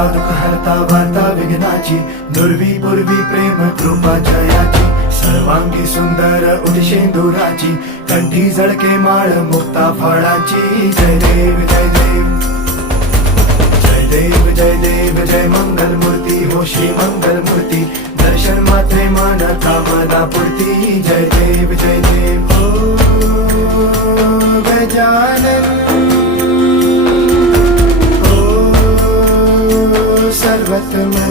हरता दुःख हरता वार्ता विघ्नाची, दुर्वी पूर्वी प्रेम कृपा जयाची, सर्वांगी सुंदर उदिशेंदुराची, कंठी झळके माळ मुक्ता फळाची. जय देव जय देव जय देव जय देव जय मंगल मूर्ती हो श्री मंगल मूर्ती, दर्शन मात्रे मन कामना पूर्ती. जय देव जय देव हो गजानन हो सर्वतमन.